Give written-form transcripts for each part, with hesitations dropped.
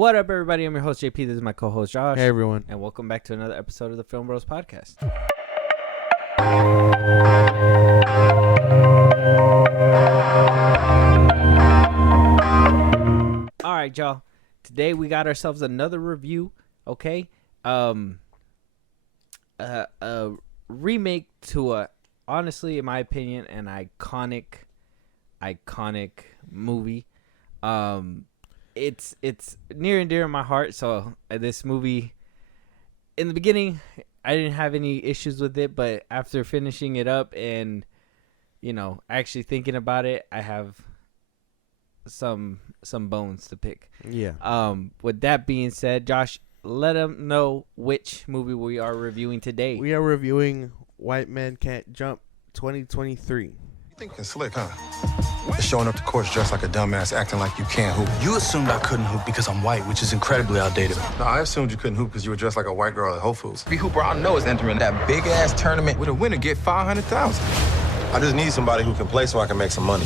What up, everybody? I'm your host, JP. This is my co-host, Josh. Hey, everyone. And welcome back to another episode of the FilmBros podcast. All right, y'all. Today, we got ourselves another review, okay? A remake to honestly, in my opinion, an iconic movie. It's near and dear to my heart. So this movie, in the beginning, I didn't have any issues with it, but after finishing it up and actually thinking about it, I have some bones to pick. Yeah. With that being said, Josh, let them know which movie we are reviewing today. We are reviewing White Man Can't Jump 2023. You think you're slick, huh? You're showing up to court dressed like a dumbass, acting like you can't hoop. You assumed I couldn't hoop because I'm white, which is incredibly outdated. No, I assumed you couldn't hoop because you were dressed like a white girl at Whole Foods. Every hooper I know is entering that big-ass tournament. With a winner, get $500,000. I just need somebody who can play so I can make some money.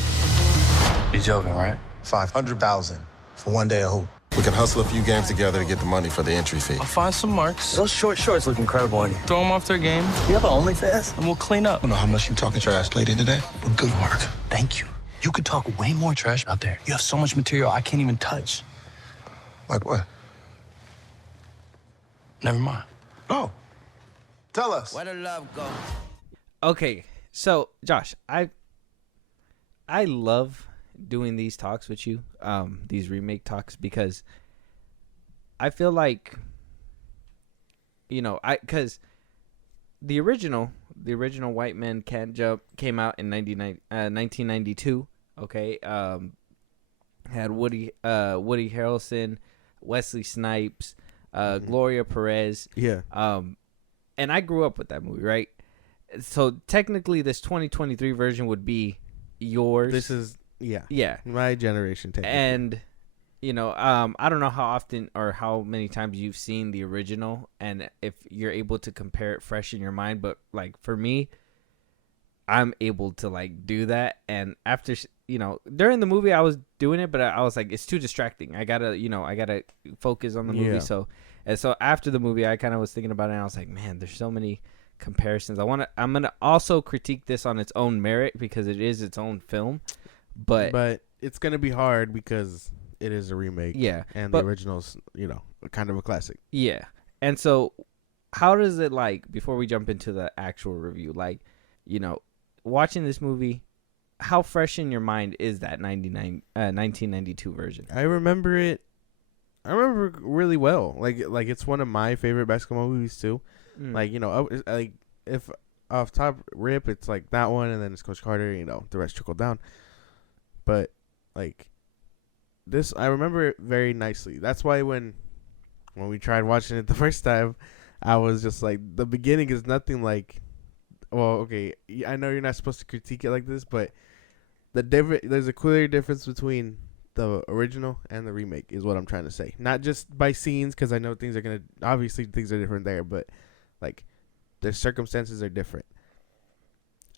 You're joking, right? $500,000 for one day of hoop. We can hustle a few games together to get the money for the entry fee. I'll find some marks. Those short shorts look incredible on you. Throw them off their game. You have an OnlyFans? And we'll clean up. I don't know how much you talking trash lady today, but good work. Thank you. You could talk way more trash out there. You have so much material I can't even touch. Like what? Never mind. Oh, tell us. Where the love go? Okay, so Josh, I love doing these talks with you, these remake talks, because I feel like, because the original White Man Can't Jump came out in 1992. Okay, had Woody Harrelson, Wesley Snipes, Gloria Perez. Yeah. And I grew up with that movie, right? So technically, this 2023 version would be yours. This is yeah, my generation. And I don't know how often or how many times you've seen the original, and if you're able to compare it fresh in your mind. But like for me, I'm able to like do that. And after during the movie, I was doing it, but I was like, it's too distracting. I gotta focus on the movie. Yeah. So after the movie, I kind of was thinking about it, and I was like, man, there's so many comparisons. I'm gonna also critique this on its own merit because it is its own film. But it's gonna be hard because it is a remake. Yeah, and the original's kind of a classic. Yeah, and so how does it, like, before we jump into the actual review, like, watching this movie, how fresh in your mind is that 1992 version? I remember it. I remember really well. Like it's one of my favorite basketball movies too. Like like if off top rip, it's like that one, and then it's Coach Carter. The rest trickle down. But like this, I remember it very nicely. That's why when we tried watching it the first time, I was just like, the beginning is nothing like. Well, okay, I know you're not supposed to critique it like this, but there's a clear difference between the original and the remake is what I'm trying to say. Not just by scenes, because I know things are different there, but like the circumstances are different.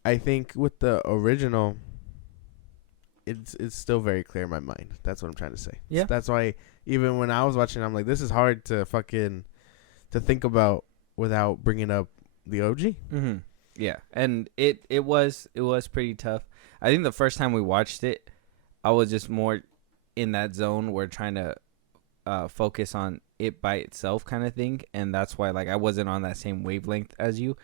I think with the original, it's still very clear in my mind. That's what I'm trying to say. Yeah. So that's why even when I was watching, I'm like, this is hard to think about without bringing up the OG. Mm-hmm. Yeah, and it was pretty tough. I think the first time we watched it, I was just more in that zone where trying to focus on it by itself kind of thing, and that's why like I wasn't on that same wavelength as you.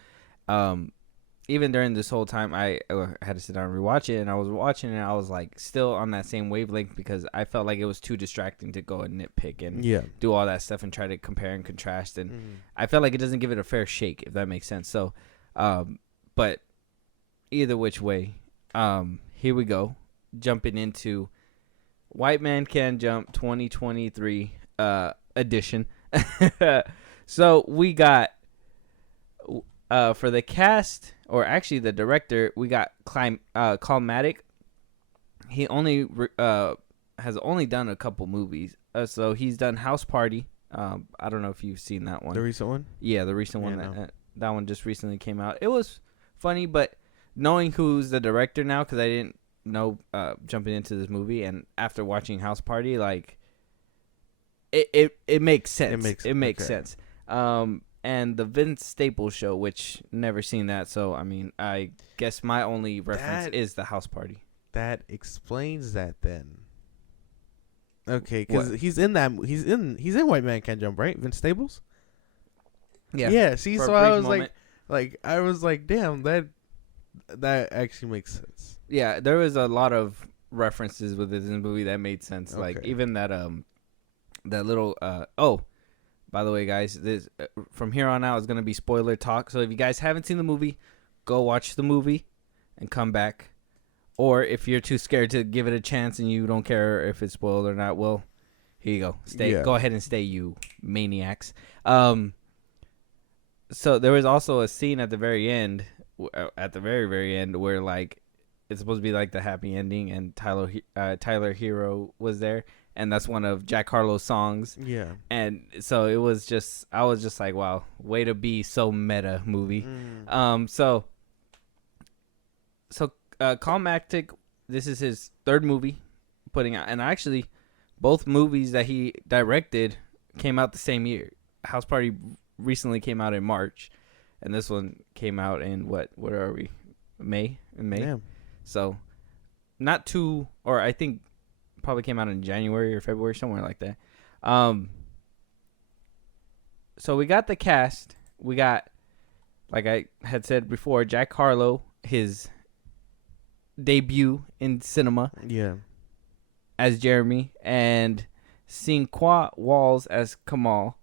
Even during this whole time, I had to sit down and rewatch it, and I was watching it, and I was like still on that same wavelength because I felt like it was too distracting to go and nitpick and do all that stuff and try to compare and contrast, and I felt like it doesn't give it a fair shake, if that makes sense. So, but either which way, here we go, jumping into White Man Can Jump 2023 edition. So we got for the cast, or actually the director, we got Calmatic. He only has only done a couple movies. So he's done House Party. I don't know if you've seen that one. The recent one? Yeah, the recent one. No. That one just recently came out. It was funny, but knowing who's the director now, because I didn't know jumping into this movie, and after watching House Party, like it makes sense. It makes okay. sense. And the Vince Staples show, which never seen that, so I mean, I guess my only reference is the house party. That explains that then. Okay, because he's in White Man Can't Jump, right? Vince Staples. Yeah. Yeah. See, so I was I was like, damn, that actually makes sense. Yeah, there was a lot of references with this movie that made sense. Okay. Like even that that little oh, by the way, guys, this from here on out is gonna be spoiler talk. So if you guys haven't seen the movie, go watch the movie and come back. Or if you're too scared to give it a chance and you don't care if it's spoiled or not, well, here you go. Go ahead and stay, you maniacs. So there was also a scene at the very end, very end, where like it's supposed to be like the happy ending, and Tyler Hero was there, and that's one of Jack Harlow's songs. Yeah. And so I was just like, wow, way to be so meta movie. So Climactic, this is his third movie putting out, and actually both movies that he directed came out the same year. House Party recently came out in March, and this one came out in what are we? May? Yeah. So not too, or I think probably came out in January or February, somewhere like that. So we got the cast. We got, like I had said before, Jack Harlow, his debut in cinema. Yeah. As Jeremy, and Sinqua Walls as Kamal,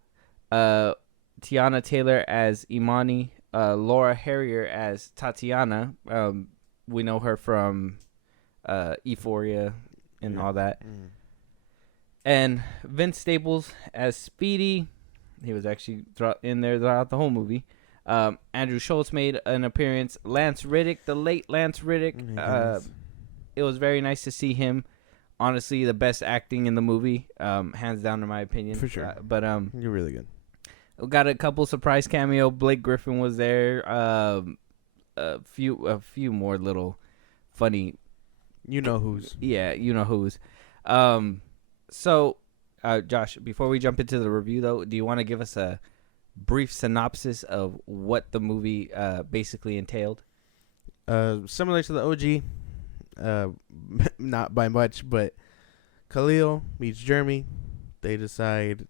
Tiana Taylor as Imani, Laura Harrier as Tatiana. We know her from Euphoria and all that. And Vince Staples as Speedy. He was actually in there throughout the whole movie. Andrew Schultz made an appearance. Lance Riddick, the late Lance Riddick. It was very nice to see him. Honestly, the best acting in the movie, hands down in my opinion. For sure. But you're really good. We got a couple surprise cameo. Blake Griffin was there. A few more little funny. You know who's. Yeah, you know who's. So, Josh, before we jump into the review, though, do you want to give us a brief synopsis of what the movie basically entailed? Similar to the OG. Not by much, but Khalil meets Jeremy. They decide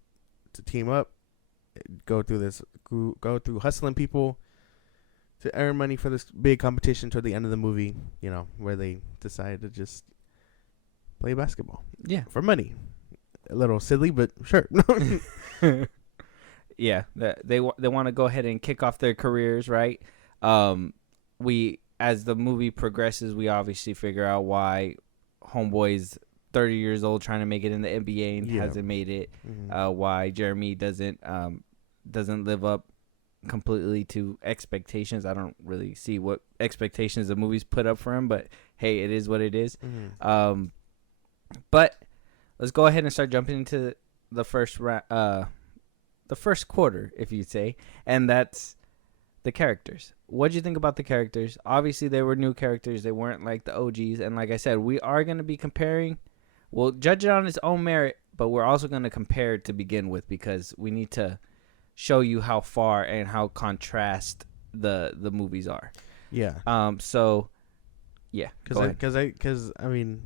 to team up, go through hustling people to earn money for this big competition toward the end of the movie, you know, where they decide to just play basketball. Yeah. For money. A little silly, but sure. Yeah, they want to go ahead and kick off their careers, right? As the movie progresses, we obviously figure out why Homeboy's 30 years old trying to make it in the NBA and hasn't made it. Why Jeremy doesn't live up completely to expectations. I don't really see what expectations the movies put up for him, but hey, it is what it is. But let's go ahead and start jumping into the first quarter, if you'd say, and that's the characters. What do you think about the characters? Obviously, they were new characters. They weren't like the OGs. And like I said, we are going to be comparing. We'll judge it on its own merit, but we're also going to compare to begin with because we need to show you how far and how contrast the movies are. Yeah. So, yeah. Because I mean,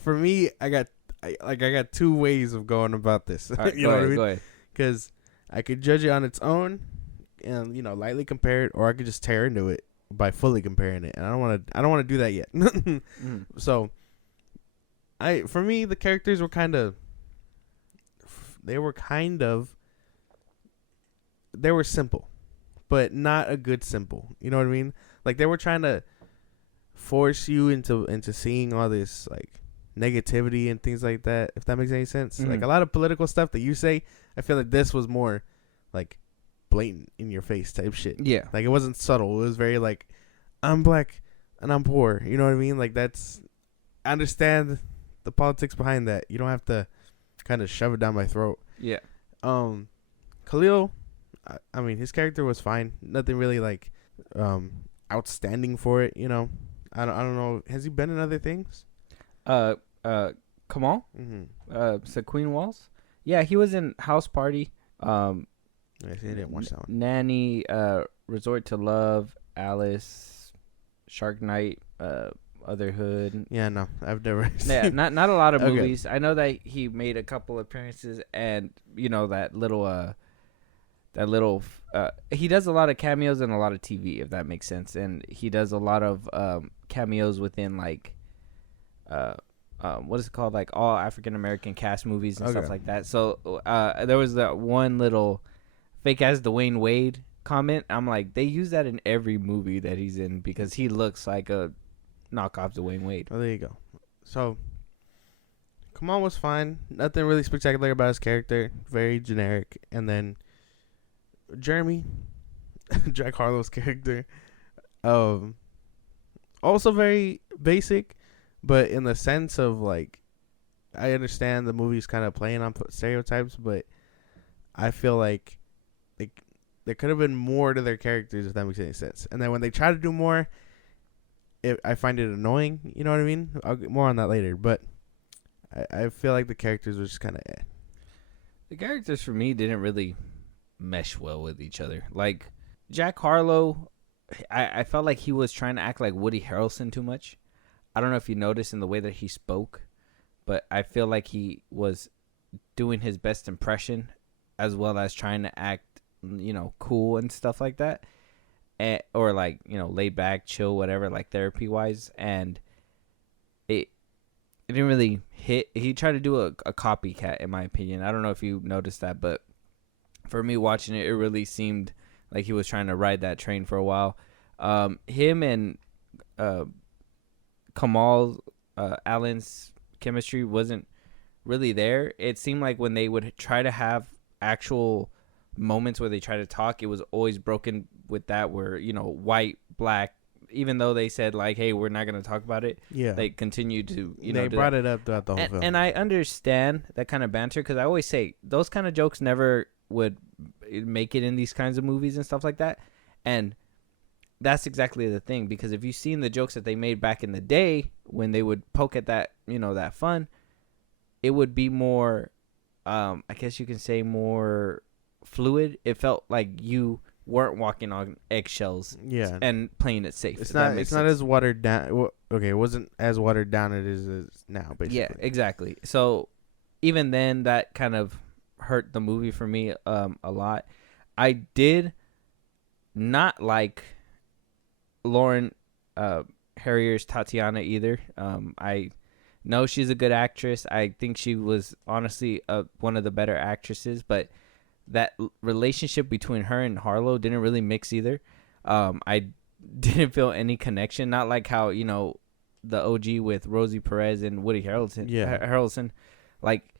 for me, I got two ways of going about this. Right, you know what I mean? Go ahead. Because I could judge it on its own and, you know, lightly compare it, or I could just tear into it by fully comparing it. And I don't want to do that yet. So for me, the characters were they were simple, but not a good simple. You know what I mean? Like they were trying to force you into seeing all this like negativity and things like that, if that makes any sense. Like a lot of political stuff that you say, I feel like this was more like blatant in your face type shit. Yeah. Like it wasn't subtle. It was very like, I'm black and I'm poor. You know what I mean? Like I understand the politics behind that. You don't have to kind of shove it down my throat. Yeah. Khalil, I mean, his character was fine. Nothing really like outstanding for it, you know. I don't know. Has he been in other things? Kamal? Sinqua Walls? Yeah, he was in House Party. I didn't watch that one. Nanny, Resort to Love, Alice, Shark Night, Otherhood. Yeah, no, I've never. Yeah, seen. not a lot of Okay. movies. I know that he made a couple appearances, and that little he does a lot of cameos and a lot of TV, if that makes sense, and he does a lot of cameos within like what is it called, like all African American cast movies and stuff like that. So there was that one little fake as Dwayne Wade comment. I'm like, they use that in every movie that he's in because he looks like a knockoff Dwayne Wade. Oh, there you go. So, Kamal was fine. Nothing really spectacular about his character. Very generic. And then Jeremy, Jack Harlow's character, also very basic, but in the sense of like, I understand the movie's kind of playing on stereotypes, but I feel like there could have been more to their characters, if that makes any sense. And then when they try to do more, I find it annoying. You know what I mean? I'll get more on that later, but I feel like the characters were just kind of The characters for me didn't really mesh well with each other. Like Jack Harlow, I felt like he was trying to act like Woody Harrelson too much. I don't know if you noticed in the way that he spoke, but I feel like he was doing his best impression as well as trying to act, cool and stuff like that. Or like, laid back, chill, whatever, like therapy wise. And it didn't really hit. He tried to do a copycat, in my opinion. I don't know if you noticed that, but for me watching it, it really seemed like he was trying to ride that train for a while. Him and Kamal Allen's chemistry wasn't really there. It seemed like when they would try to have actual moments where they try to talk, it was always broken with that where, white, black, even though they said like, hey, we're not going to talk about it. Yeah. They continued to, they brought it up throughout the whole film. And I understand that kind of banter because I always say those kind of jokes never would make it in these kinds of movies and stuff like that. And that's exactly the thing, because if you've seen the jokes that they made back in the day when they would poke at that, that fun, it would be more, I guess you can say more fluid. It felt like you weren't walking on eggshells and playing it safe. It's not as watered down. Okay, it wasn't as watered down as it is now, basically. Yeah, exactly. So even then, that kind of hurt the movie for me a lot. I did not like Lauren Harrier's Tatiana either. I know she's a good actress. I think she was honestly one of the better actresses, but that relationship between her and Harlow didn't really mix either. I didn't feel any connection. Not like how, the OG with Rosie Perez and Woody Harrelson. Yeah. Harrelson. Like,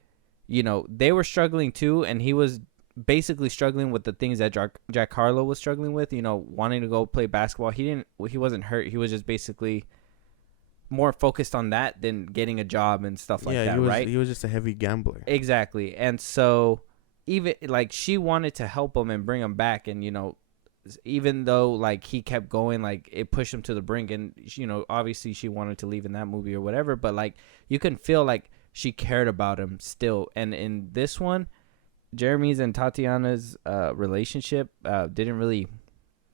they were struggling too, and he was basically struggling with the things that Jack Harlow was struggling with, wanting to go play basketball. He wasn't hurt. He was just basically more focused on that than getting a job and stuff like that, right? He was just a heavy gambler. Exactly. And so even like she wanted to help him and bring him back, and even though like he kept going, like it pushed him to the brink, and obviously she wanted to leave in that movie or whatever, but like you can feel like she cared about him still. And in this one, Jeremy's and Tatiana's relationship didn't really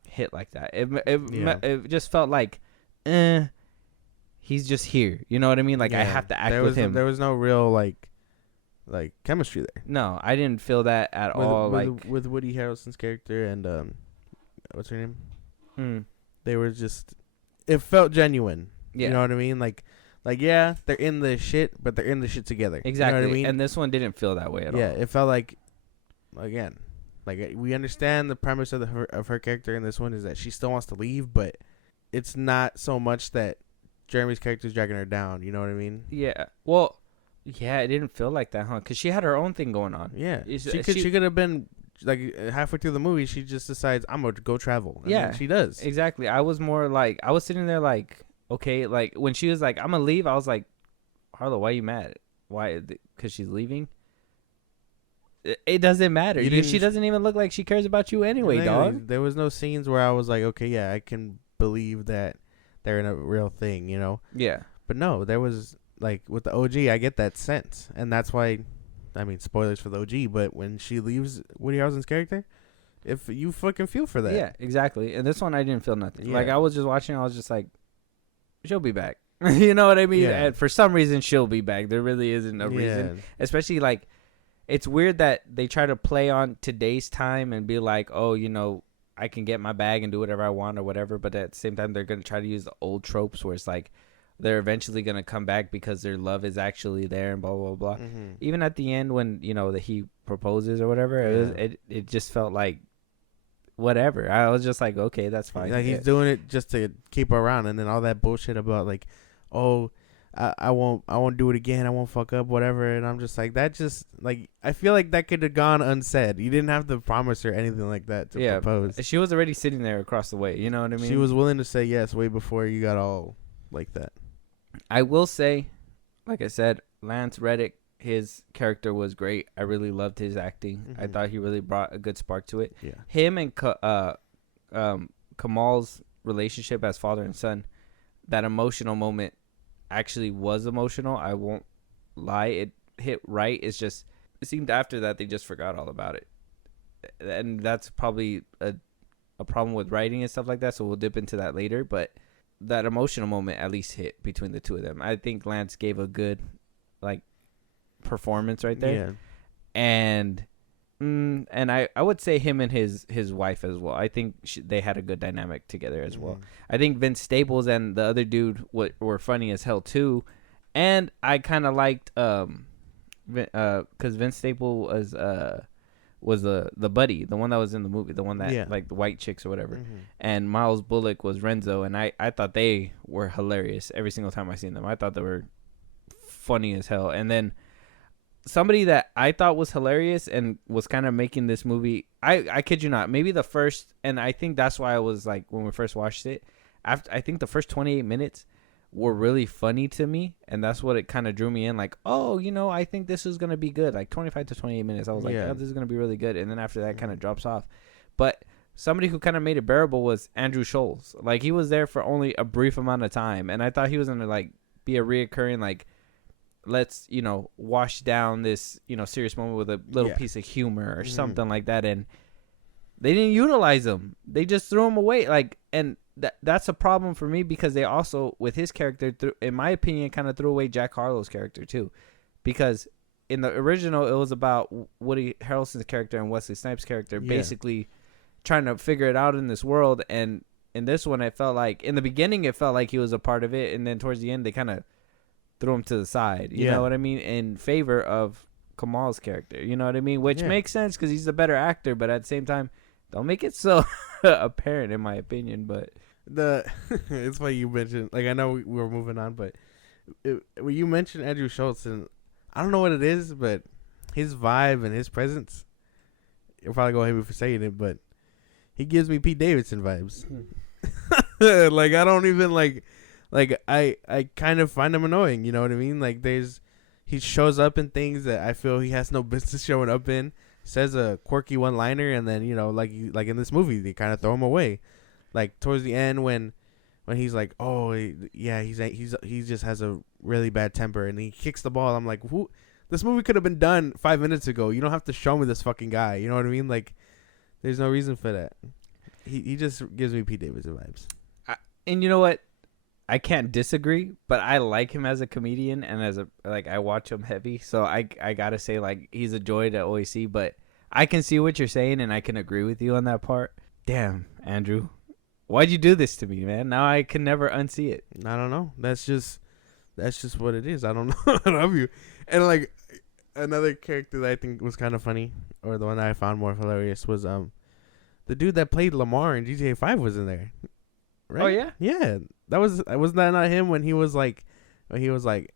hit like that. It just felt like he's just here, you know what I mean? Like I have to act with him. There was no real like chemistry there. No, I didn't feel that at all. With Woody Harrelson's character and what's her name? They were just, it felt genuine. Yeah. You know what I mean? Like yeah, they're in the shit, but they're in the shit together. Exactly. You know what I mean? And this one didn't feel that way at all. Yeah, it felt like, again, like we understand the premise of her character in this one is that she still wants to leave, but it's not so much that Jeremy's character's dragging her down. You know what I mean? Yeah. Well, yeah, it didn't feel like that, huh? Because she had her own thing going on. Yeah. She could have been like halfway through the movie. She just decides I'm gonna go travel. And then she does. Exactly. I was more like, I was sitting there like, okay, like when she was like, I'm gonna leave, I was like, Harlow, why are you mad? Why? Because she's leaving? It doesn't matter. She doesn't even look like she cares about you anyway, dog. There was no scenes where I was like, okay, yeah, I can believe that they're in a real thing, Yeah. But no, there was like with the OG, I get that sense, and that's why I mean, spoilers for the OG, but when she leaves Woody Harrelson's character, if you fucking feel for that. Yeah, exactly. And this one, I didn't feel nothing. Yeah. Like, I was just watching, I was just like, she'll be back. You know what I mean? Yeah. And for some reason, she'll be back. There really isn't a reason. Especially, like, it's weird that they try to play on today's time and be like, oh, you know, I can get my bag and do whatever I want or whatever. But at the same time, they're going to try to use the old tropes where it's like, they're eventually going to come back because their love is actually there and blah, blah, blah. Mm-hmm. Even at the end when, you know, that he proposes or whatever, it just felt like whatever. I was just like, okay, that's fine. Like, he's doing it just to keep her around. And then all that bullshit about, like, oh, I won't do it again. I won't fuck up, whatever. And I'm just like, that just, like, I feel like that could have gone unsaid. You didn't have to promise her anything like that to propose. She was already sitting there across the way. You know what I mean? She was willing to say yes way before you got all like that. I will say, like I said, Lance Reddick, his character was great. I really loved his acting. Mm-hmm. I thought he really brought a good spark to it. Yeah. Him and Kamal's relationship as father and son, that emotional moment actually was emotional. I won't lie. It hit right. It's just, it seemed after that they just forgot all about it. And that's probably a problem with writing and stuff like that. So we'll dip into that later. But that emotional moment at least hit between the two of them. I think Lance gave a good, like, performance right there. Yeah. And I would say him and his wife as well. I think they had a good dynamic together as well. I think Vince Staples and the other dude were funny as hell too. And I kind of liked because Vince Staples was the buddy, the one that was in the movie, the one that like the white chicks or whatever. And Miles Bullock was Renzo, and I thought they were hilarious every single time I seen them. I thought they were funny as hell. And then somebody that I thought was hilarious and was kind of making this movie, I kid you not, maybe the first, and I think that's why I was like, when we first watched it, after I think the first 28 minutes were really funny to me, and that's what it kind of drew me in, like, oh, you know, I think this is going to be good. Like 25 to 28 minutes, I was like, oh, this is going to be really good. And then after that kind of drops off. But somebody who kind of made it bearable was Andrew Scholes. Like, he was there for only a brief amount of time, and I thought he was going to, like, be a reoccurring, like, let's, you know, wash down this, you know, serious moment with a little piece of humor or something like that. And they didn't utilize him. They just threw him away. Like, and that's a problem for me, because they also, with his character, in my opinion, kind of threw away Jack Harlow's character too. Because in the original, it was about Woody Harrelson's character and Wesley Snipes' character basically trying to figure it out in this world. And in this one, it felt like, in the beginning, it felt like he was a part of it. And then towards the end, they kind of threw him to the side, you know what I mean, in favor of Kamal's character, you know what I mean, which makes sense because he's the better actor, but at the same time, don't make it so apparent, in my opinion. But it's funny you mentioned, like, I know we were moving on, but when you mentioned Andrew Schultz, and I don't know what it is, but his vibe and his presence, you'll probably go ahead for saying it, but he gives me Pete Davidson vibes. Like, I don't even like I kind of find him annoying, you know what I mean? Like, he shows up in things that I feel he has no business showing up in, says a quirky one-liner, and then, you know, like in this movie, they kind of throw him away. Like, towards the end when he's like, oh, yeah, he just has a really bad temper, and he kicks the ball. I'm like, who? This movie could have been done 5 minutes ago. You don't have to show me this fucking guy. You know what I mean? Like, there's no reason for that. He just gives me Pete Davidson vibes. And you know what? I can't disagree, but I like him as a comedian, and as a, like, I watch him heavy, so I gotta say, like, he's a joy to always see. But I can see what you're saying, and I can agree with you on that part. Damn, Andrew, why'd you do this to me, man? Now I can never unsee it. I don't know. That's just what it is. I don't know. I love you. And, like, another character that I think was kind of funny, or the one that I found more hilarious, was the dude that played Lamar in GTA 5 was in there. Right? Oh yeah, yeah. Wasn't that not him when he was like,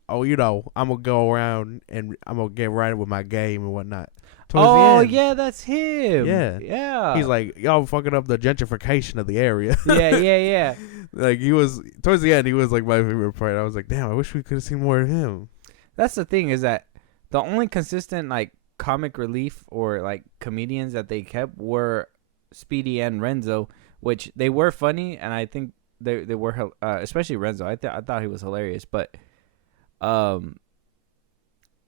oh, you know, I'm gonna go around and I'm gonna get right with my game and whatnot. Yeah, that's him. Yeah. He's like, y'all fucking up the gentrification of the area. Yeah. Like, he was towards the end. He was like my favorite part. I was like, damn, I wish we could have seen more of him. That's the thing, is that the only consistent, like, comic relief or, like, comedians that they kept were Speedy and Renzo, which they were funny, and I think they were, especially Renzo. I thought he was hilarious, but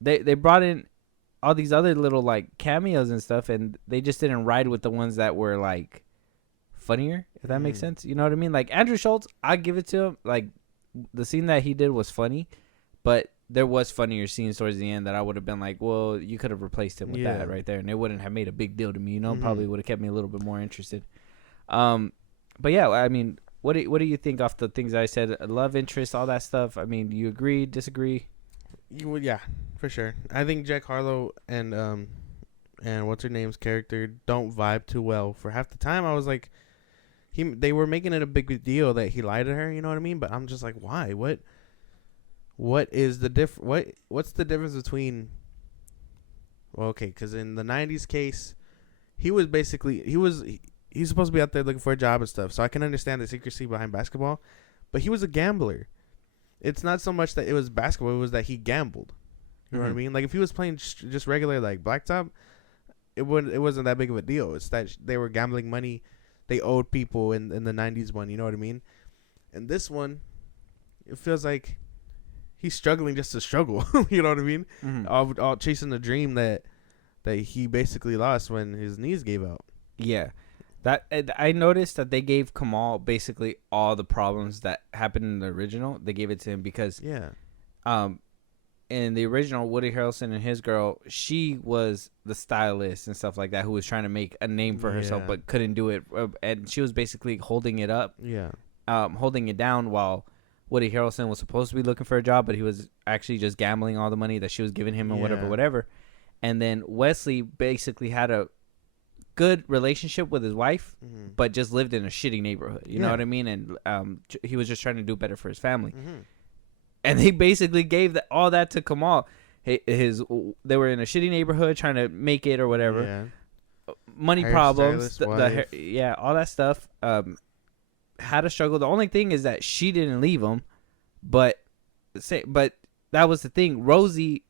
they brought in all these other little like cameos and stuff, and they just didn't ride with the ones that were like funnier, if that makes sense. You know what I mean? Like Andrew Schultz, I give it to him. Like the scene that he did was funny, but there was funnier scenes towards the end that I would have been like, well, you could have replaced him with that right there, and it wouldn't have made a big deal to me. You know, probably would have kept me a little bit more interested. But yeah, I mean, what do you think off the things I said? Love interest, all that stuff. I mean, do you agree, disagree? Yeah, for sure. I think Jack Harlow and what's her name's character don't vibe too well. For half the time, I was like, they were making it a big deal that he lied to her. You know what I mean? But I'm just like, why? What is the what's the difference between? Well, okay, because in the '90s case, he's supposed to be out there looking for a job and stuff. So I can understand the secrecy behind basketball, but he was a gambler. It's not so much that it was basketball; it was that he gambled. You know what I mean? Like if he was playing just regular like blacktop, it wasn't that big of a deal. It's that they were gambling money they owed people in the '90s one. You know what I mean? And this one, it feels like he's struggling just to struggle. You know what I mean? All chasing the dream that he basically lost when his knees gave out. Yeah. That I noticed that they gave Kamal basically all the problems that happened in the original. They gave it to him because in the original, Woody Harrelson and his girl, she was the stylist and stuff like that who was trying to make a name for herself but couldn't do it, and she was basically holding it up, holding it down while Woody Harrelson was supposed to be looking for a job, but he was actually just gambling all the money that she was giving him and whatever. And then Wesley basically had a good relationship with his wife, but just lived in a shitty neighborhood. You know what I mean? And he was just trying to do better for his family. And they basically gave all that to Kamal. They were in a shitty neighborhood trying to make it or whatever. Money problems, all that stuff. Had a struggle. The only thing is that she didn't leave him, but that was the thing. Rosie,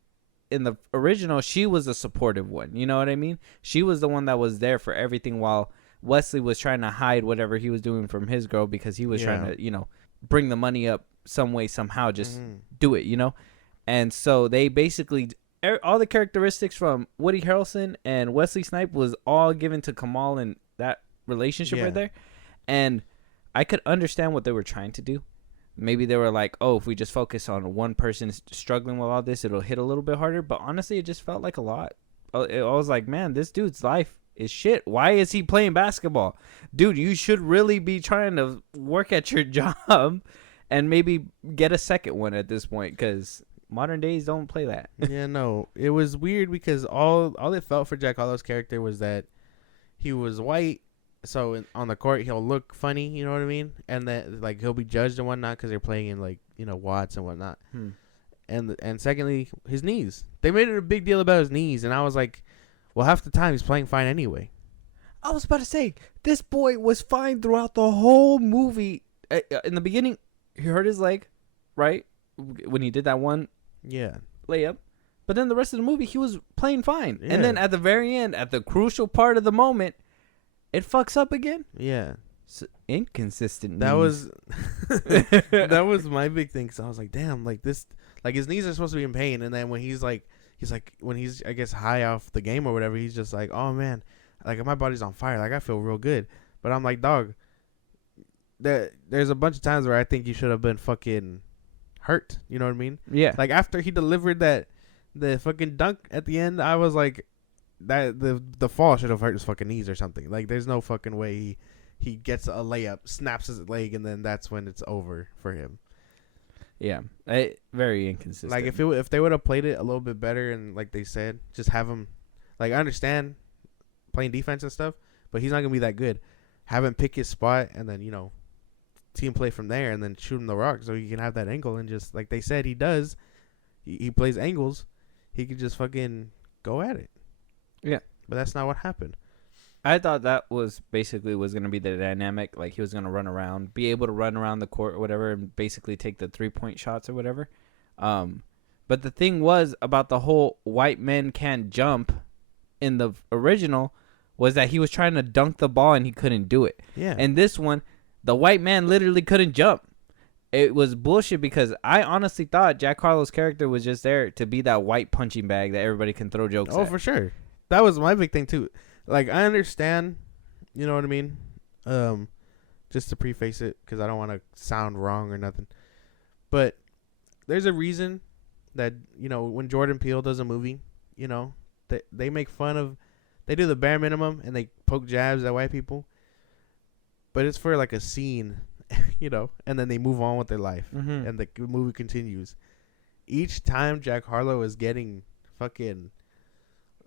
in the original, she was a supportive one. You know what I mean? She was the one that was there for everything, while Wesley was trying to hide whatever he was doing from his girl because he was trying to, bring the money up some way, somehow, just do it, And so they basically, all the characteristics from Woody Harrelson and Wesley Snipes was all given to Kamal in that relationship right there. And I could understand what they were trying to do. Maybe they were like, oh, if we just focus on one person struggling with all this, it'll hit a little bit harder. But honestly, it just felt like a lot. I was like, man, this dude's life is shit. Why is he playing basketball? Dude, you should really be trying to work at your job and maybe get a second one at this point, because modern days don't play that. Yeah, no. It was weird because all it felt for Jack Hollow's character was that he was white. So on the court, he'll look funny, you know what I mean? And that like he'll be judged and whatnot because they're playing in like, watts and whatnot. And secondly, his knees. They made it a big deal about his knees, and I was like, well, half the time he's playing fine anyway. I was about to say, this boy was fine throughout the whole movie. In the beginning, he hurt his leg, right? When he did that one layup. But then the rest of the movie, he was playing fine. Yeah. And then at the very end, at the crucial part of the moment, it fucks up again. Yeah. So, inconsistent. That was that was my big thing. Cause I was like, damn, like this, like his knees are supposed to be in pain, and then when he's when he's I guess high off the game or whatever, he's just like, oh man, like my body's on fire, like I feel real good. But I'm like, dog, there's a bunch of times where I think you should have been fucking hurt. You know what I mean? Yeah. Like after he delivered the fucking dunk at the end, I was like, that the fall should have hurt his fucking knees or something. Like there's no fucking way he gets a layup, snaps his leg, and then that's when it's over for him. Yeah, very inconsistent. Like if they would have played it a little bit better and like they said, just have him. Like I understand playing defense and stuff, but he's not gonna be that good. Have him pick his spot and then team play from there and then shoot him the rock so he can have that angle and just like they said he does. He plays angles. He could just fucking go at it. Yeah, but that's not what happened. I thought that was going to be the dynamic. Like he was going to run around, be able to run around the court or whatever and basically take the 3-point shots or whatever. But the thing was about the whole white men can't jump in the original was that he was trying to dunk the ball and he couldn't do it. Yeah. And this one, the white man literally couldn't jump. it was bullshit because I honestly thought Jack Harlow's character was just there to be that white punching bag that everybody can throw jokes Oh, at. for sure. That was my big thing too. Like, I understand, you know what I mean? Just to preface it, because I don't want to sound wrong or nothing. But there's a reason that, you know, when Jordan Peele does a movie, you know, they make fun of, they do the bare minimum and they poke jabs at white people. But it's for like a scene, you know, and then they move on with their life. Mm-hmm. And the movie continues. Each time Jack Harlow is getting fucking,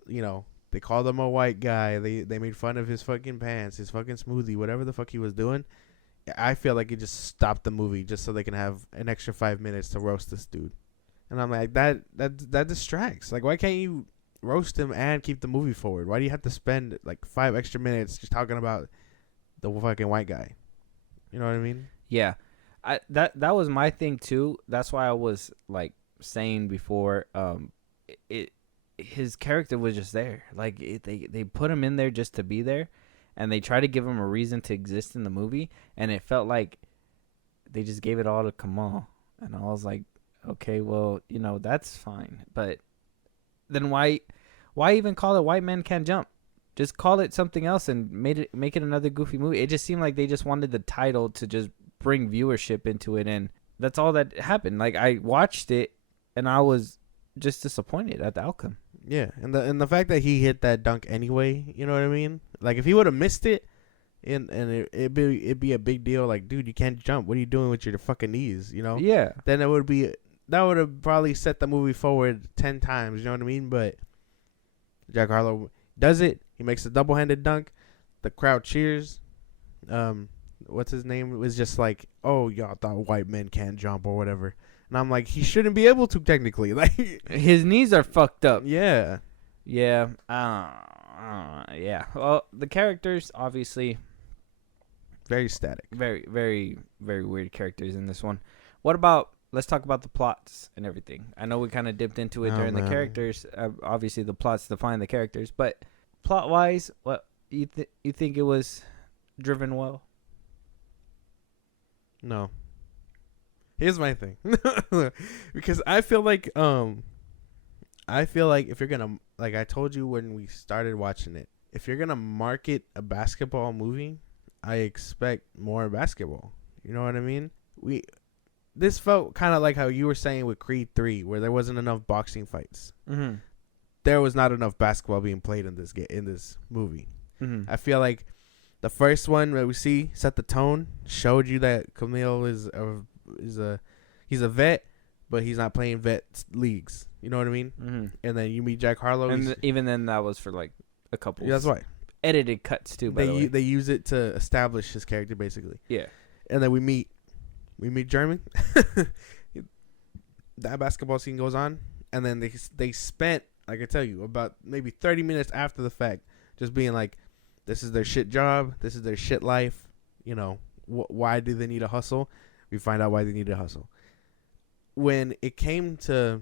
you know, they called him a white guy. They made fun of his fucking pants, his fucking smoothie, whatever the fuck he was doing. I feel like it just stopped the movie just so they can have an extra 5 minutes to roast this dude. And I'm like, that distracts. Like, why can't you roast him and keep the movie forward? Why do you have to spend like 5 extra minutes just talking about the fucking white guy? You know what I mean? Yeah, that was my thing too. That's why I was like saying before, his character was just there. Like they put him in there just to be there, and they try to give him a reason to exist in the movie, and it felt like they just gave it all to Kamal. And I was like, okay, well, you know, that's fine, but then why even call it White Men Can't Jump? Just call it something else and make it another goofy movie. It just seemed like they just wanted the title to just bring viewership into it, and that's all that happened. Like, I watched it and I was just disappointed at the outcome. Yeah, and the fact that he hit that dunk anyway, you know what I mean? Like, if he would have missed it, it'd be a big deal. Like, dude, you can't jump. What are you doing with your fucking knees? You know? Yeah. Then that would have probably set the movie forward 10 times. You know what I mean? But Jack Harlow does it. He makes a double-handed dunk. The crowd cheers. What's his name? It was just like, oh, y'all thought white men can't jump or whatever. And I'm like, he shouldn't be able to technically. Like, his knees are fucked up. Yeah. Yeah. Yeah. Well, the characters, obviously, very static. very, very, very weird characters in this one. What about, let's talk about the plots and everything. I know we kind of dipped into it during the characters. Obviously, the plots define the characters. But plot-wise, what you think it was driven well? No. Here's my thing. Because I feel like if you're gonna, like I told you when we started watching it, if you're gonna market a basketball movie, I expect more basketball. You know what I mean? This felt kind of like how you were saying with Creed 3, where there wasn't enough boxing fights. Mm-hmm. There was not enough basketball being played in this movie. Mm-hmm. I feel like the first one that we see set the tone, showed you that Camille he's a vet, but he's not playing vet leagues. You know what I mean? Mm-hmm. And then you meet Jack Harlow. And even then, that was for like a couple. Yeah, that's why. Edited cuts too. By the way, they use it to establish his character basically. Yeah. And then we meet Jeremy. That basketball scene goes on, and then they spent, like I tell you, about maybe 30 minutes after the fact, just being like, this is their shit job, this is their shit life. You know, why do they need a hustle? We find out why they need to hustle. When it came to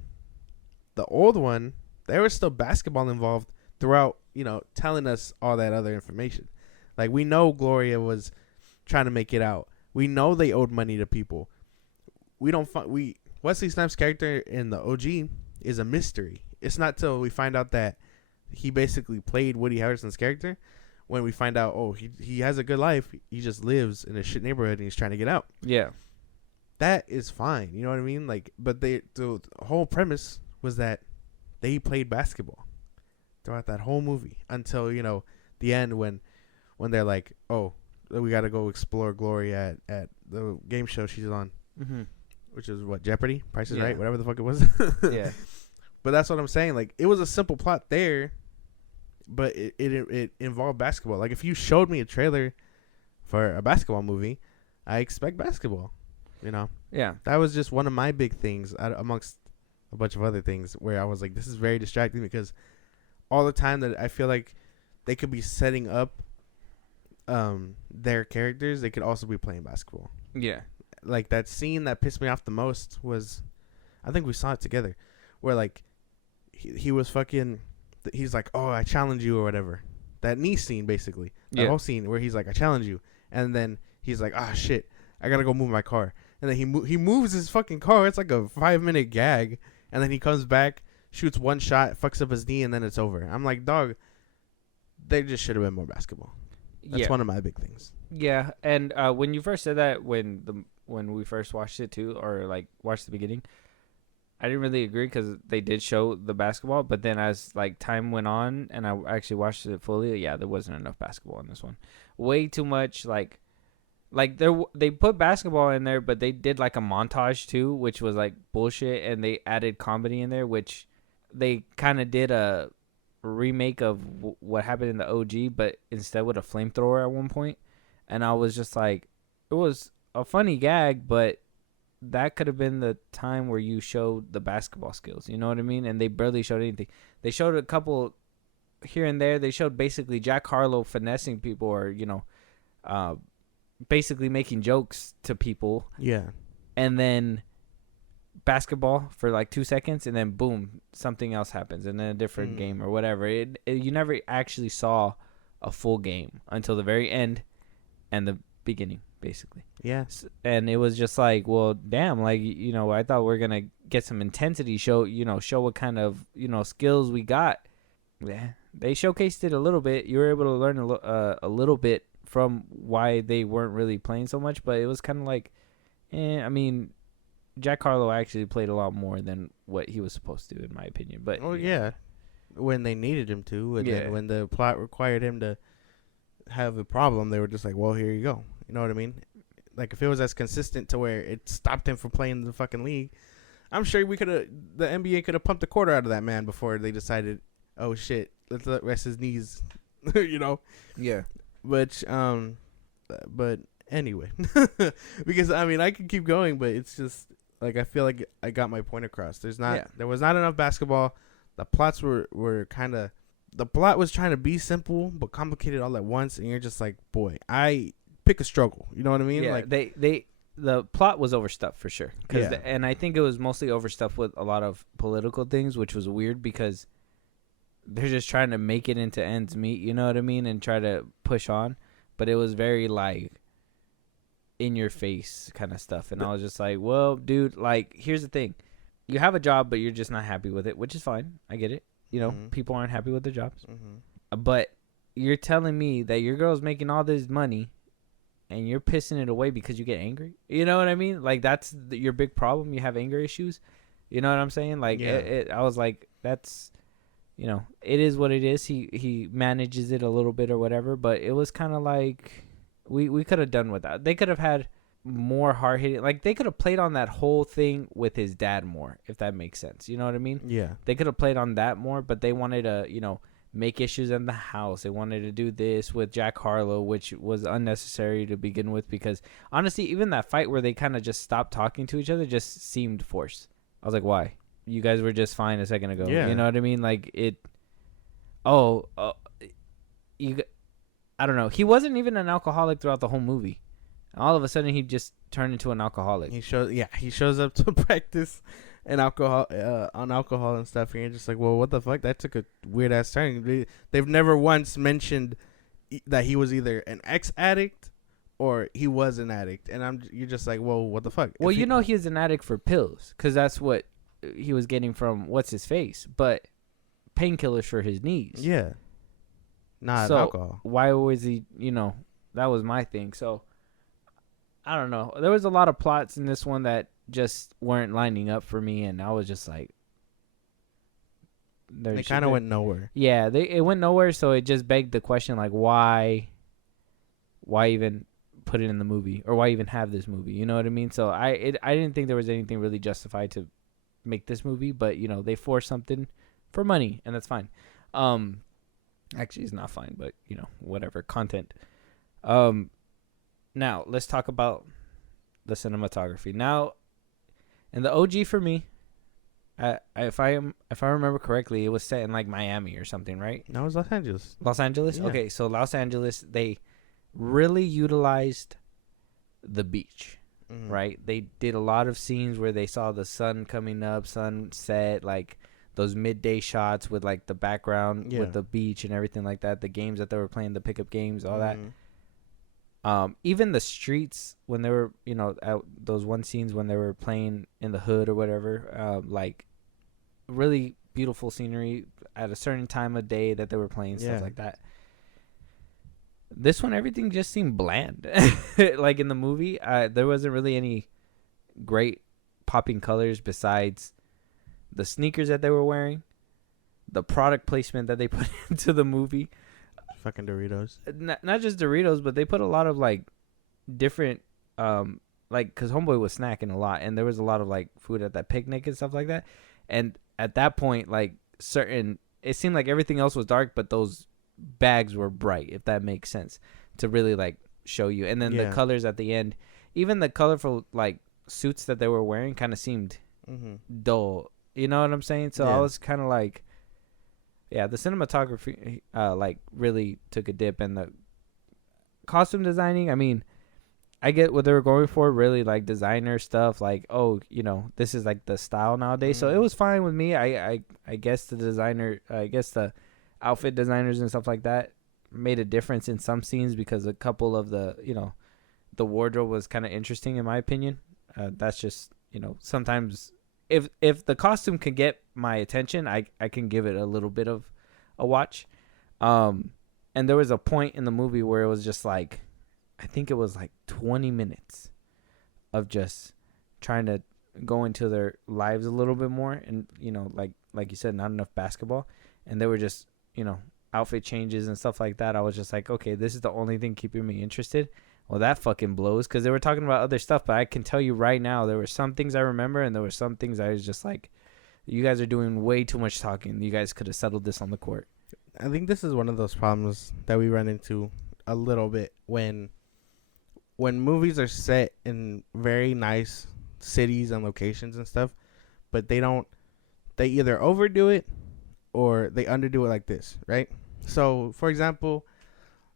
the old one, there was still basketball involved throughout, you know, telling us all that other information. Like, we know Gloria was trying to make it out. We know they owed money to people. Wesley Snipes' character in the OG is a mystery. It's not till we find out that he basically played Woody Harrelson's character when we find out, oh, he has a good life. He just lives in a shit neighborhood and he's trying to get out. Yeah. That is fine. You know what I mean? Like, but the whole premise was that they played basketball throughout that whole movie until, you know, the end when they're like, oh, we got to go explore Gloria at the game show she's on, mm-hmm. which is what, Jeopardy, Price is Right, whatever the fuck it was. Yeah. But that's what I'm saying. Like, it was a simple plot there, but it involved basketball. Like, if you showed me a trailer for a basketball movie, I expect basketball. You know? Yeah. That was just one of my big things amongst a bunch of other things where I was like, this is very distracting because all the time that I feel like they could be setting up their characters, they could also be playing basketball. Yeah. Like, that scene that pissed me off the most was, I think we saw it together, where like he was fucking, he's like, oh, I challenge you or whatever. That knee scene, basically. That whole scene where he's like, I challenge you. And then he's like, ah, shit, I gotta go move my car. and then he moves his fucking car. It's like a 5-minute gag, and then he comes back, shoots one shot, fucks up his knee, and then it's over. I'm like, dog, they just should have been more basketball. That's one of my big things. Yeah, and when you first said that, when we first watched it too, or like watched the beginning, I didn't really agree because they did show the basketball, but then as like time went on and I actually watched it fully, yeah, there wasn't enough basketball in this one. Way too much like they put basketball in there, but they did like a montage too, which was like bullshit, and they added comedy in there, which they kind of did a remake of what happened in the OG, but instead with a flamethrower at one point, and I was just like, it was a funny gag, but that could have been the time where you showed the basketball skills, you know what I mean? And they barely showed anything. They showed a couple here and there. They showed basically Jack Harlow finessing people, or basically making jokes to people. Yeah. And then basketball for like 2 seconds, and then boom, something else happens, and then a different game or whatever. You never actually saw a full game until the very end and the beginning, basically. Yeah. And it was just like, well, damn, like, I thought we were gonna get some intensity, show what kind of skills we got. Yeah, they showcased it a little bit. You were able to learn a little bit from why they weren't really playing so much, but it was kind of like, I mean, Jack Harlow actually played a lot more than what he was supposed to, in my opinion. But yeah, when they needed him to, and then when the plot required him to have a problem, they were just like, well, here you go. You know what I mean? Like, if it was as consistent to where it stopped him from playing the fucking league, I'm sure the NBA could have pumped a quarter out of that man before they decided, oh shit, let's rest his knees, Yeah. But anyway, because I mean, I could keep going, but it's just like, I feel like I got my point across. There was not enough basketball. The plots were kind of, the plot was trying to be simple but complicated all at once, and you're just like, boy, pick a struggle. You know what I mean? Yeah, like the plot was overstuffed for sure. Yeah. And I think it was mostly overstuffed with a lot of political things, which was weird because they're just trying to make it into ends meet, you know what I mean, and try to push on. But it was very like in your face kind of stuff, and I was just like, well, dude, like, here's the thing: you have a job, but you're just not happy with it, which is fine. I get it. People aren't happy with their jobs, but you're telling me that your girl's making all this money and you're pissing it away because you get angry. You know what I mean? Like, that's your big problem. You have anger issues. You know what I'm saying? Like, I was like, that's, it is what it is. He manages it a little bit or whatever, but it was kind of like we could have done with that. They could have had more hard hitting. Like, they could have played on that whole thing with his dad more, if that makes sense. You know what I mean? Yeah. They could have played on that more, but they wanted to, make issues in the house. They wanted to do this with Jack Harlow, which was unnecessary to begin with, because honestly, even that fight where they kind of just stopped talking to each other just seemed forced. I was like, why? You guys were just fine a second ago. Yeah. You know what I mean? Like, I don't know. He wasn't even an alcoholic throughout the whole movie. All of a sudden, he just turned into an alcoholic. He shows up to practice on alcohol and stuff, and you're just like, well, what the fuck? That took a weird ass turn. They've never once mentioned that he was either an ex-addict or he was an addict, and you're just like, well, what the fuck? Well, he was an addict for pills, because that's what he was getting from what's his face, but painkillers for his knees. Yeah, not alcohol. Why was he? That was my thing. So I don't know. There was a lot of plots in this one that just weren't lining up for me, and I was just like, they kind of went nowhere. Yeah, it went nowhere. So it just begged the question, like, why even put it in the movie, or why even have this movie? You know what I mean? So I didn't think there was anything really justified to make this movie, but they forced something for money, and that's fine. Actually, it's not fine, but whatever, content. Now let's talk about the cinematography. Now, in the OG for me, if I remember correctly, it was set in like Miami or something, right? No, it was Los Angeles. Los Angeles? Yeah. Okay, so Los Angeles, they really utilized the beach, right? They did a lot of scenes where they saw the sun coming up, sunset, like those midday shots with like the background with the beach and everything like that. The games that they were playing, the pickup games, all that. Even the streets when they were, you know, at those one scenes when they were playing in the hood or whatever, like really beautiful scenery at a certain time of day that they were playing, stuff like that. This one, everything just seemed bland. Like in the movie, there wasn't really any great popping colors besides the sneakers that they were wearing, the product placement that they put into the movie. Fucking Doritos. Not just Doritos, but they put a lot of like different, like, cause Homeboy was snacking a lot, and there was a lot of like food at that picnic and stuff like that. And at that point, like it seemed like everything else was dark, but those bags were bright, if that makes sense, to really like show you. And then the colors at the end, even the colorful like suits that they were wearing, kind of seemed dull. You know what I'm saying? So I was kind of like. Yeah, the cinematography like really took a dip, and the costume designing, I mean, I get what they were going for, really like designer stuff, like, oh, you know, this is like the style nowadays. So it was fine with me. I guess the outfit designers and stuff like that made a difference in some scenes, because a couple of the, you know, the wardrobe was kind of interesting in my opinion. That's just, you know, sometimes if the costume can get my attention, I can give it a little bit of a watch. And there was a point in the movie where it was just like, I think it was like 20 minutes of just trying to go into their lives a little bit more, and, you know, like you said, not enough basketball, and they were just, you know, outfit changes and stuff like that. I was just like, okay, this is the only thing keeping me interested. Well, that fucking blows, because they were talking about other stuff, but I can tell you right now, there were some things I remember, and there were some things I was just like, you guys are doing way too much talking. You guys could have settled this on the court. I think this is one of those problems that we run into a little bit when movies are set in very nice cities and locations and stuff, but they either overdo it or they underdo it like this, right? So, for example,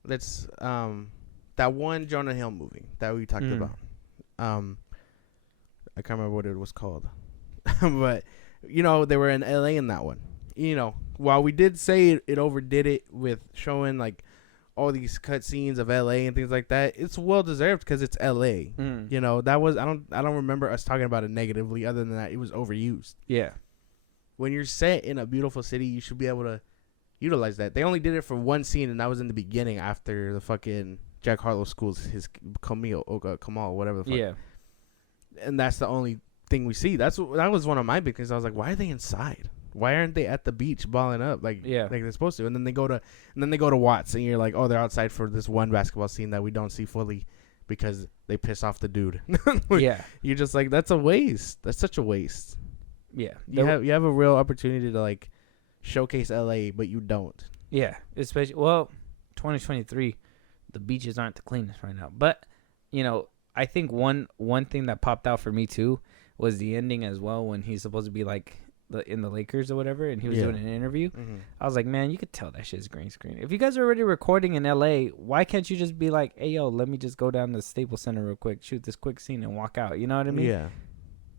let's that one Jonah Hill movie that we talked about. I can't remember what it was called. But, you know, they were in LA in that one. You know, while we did say it overdid it with showing like all these cut scenes of LA and things like that, it's well deserved because it's LA. You know, that was I don't remember us talking about it negatively, other than that it was overused. Yeah. When you're set in a beautiful city, you should be able to utilize that. They only did it for one scene, and that was in the beginning after the fucking Jack Harlow schools his Kamal, whatever the fuck. Yeah. And that's the only thing we see. That was one of my big things. I was like, why are they inside? Why aren't they at the beach balling up like they're supposed to? And then they go to Watts, and you're like, oh, they're outside for this one basketball scene that we don't see fully because they piss off the dude. Yeah. You're just like, that's a waste. That's such a waste. Yeah. You have a real opportunity to like showcase LA, but you don't. Yeah. Especially 2023, the beaches aren't the cleanest right now. But, you know, I think one thing that popped out for me too was the ending as well, when he's supposed to be like in the Lakers or whatever, and he was doing an interview. I was like, man, you could tell that shit's green screen. If you guys are already recording in LA, why can't you just be like, hey, yo, let me just go down to Staples Center real quick, shoot this quick scene and walk out? You know what I mean? Yeah.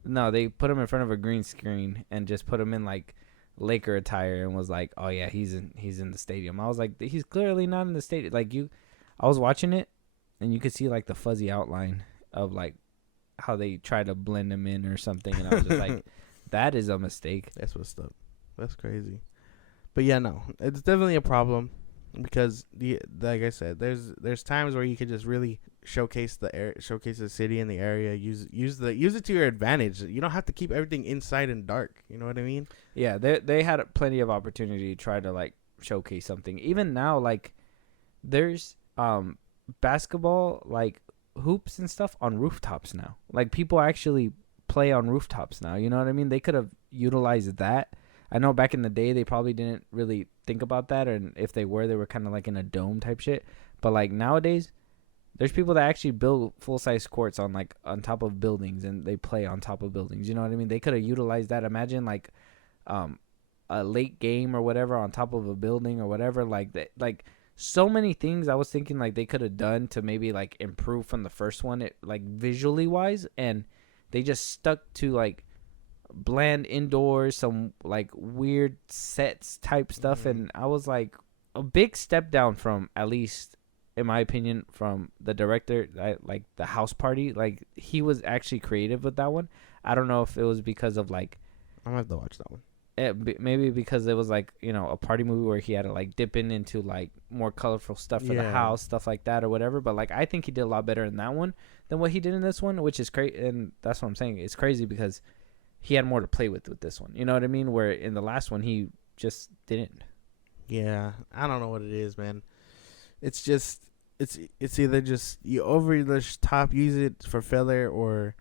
No, they put him in front of a green screen and just put him in like Laker attire and was like, oh yeah, he's in the stadium. I was like, he's clearly not in the stadium. Like I was watching it, and you could see like the fuzzy outline of like how they try to blend him in or something, and I was just like, that is a mistake. That's what's up. That's crazy. But yeah, no, it's definitely a problem because like I said, there's times where you could just really showcase the city and the area. Use it to your advantage. You don't have to keep everything inside and dark. You know what I mean? Yeah, they had plenty of opportunity to try to like showcase something. Even now, like there's basketball like hoops and stuff on rooftops now. Like people actually play on rooftops now. You know what I mean? They could have utilized that. I know back in the day they probably didn't really think about that, and if they were kind of like in a dome type shit. But like nowadays, there's people that actually build full-size courts on top of buildings, and they play on top of buildings. You know what I mean? They could have utilized that. Imagine like a late game or whatever on top of a building or whatever. Like that, like so many things I was thinking like they could have done to maybe like improve from the first one, like visually wise, and they just stuck to like bland indoors, some like weird sets type stuff. And I was like, a big step down from at least in my opinion, from the director, like the house party, like he was actually creative with that one. I don't know if it was because of like, I'm gonna have to watch that one. maybe because it was like, you know, a party movie where he had to like dip into like more colorful stuff for the house, stuff like that or whatever. But like I think he did a lot better in that one than what he did in this one, which is crazy. And that's what I'm saying. It's crazy because he had more to play with this one. You know what I mean? Where in the last one he just didn't. Yeah, I don't know what it is, man. It's just it's either just you over the top use it for filler, or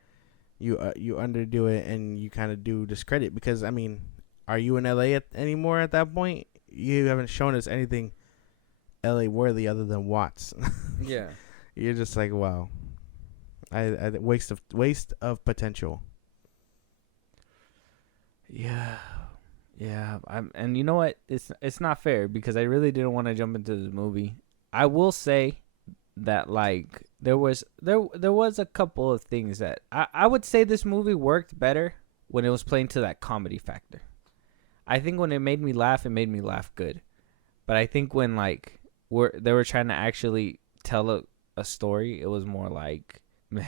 you underdo it and you kind of do discredit. Because I mean, are you in LA anymore at that point? You haven't shown us anything LA worthy other than Watts. Yeah, you're just like, wow, I waste of potential. Yeah. And you know what? It's not fair because I really didn't want to jump into the movie. I will say that like there was a couple of things that I would say this movie worked better when it was playing to that comedy factor. I think when it made me laugh good. But I think when like they were trying to actually tell a story, it was more like meh.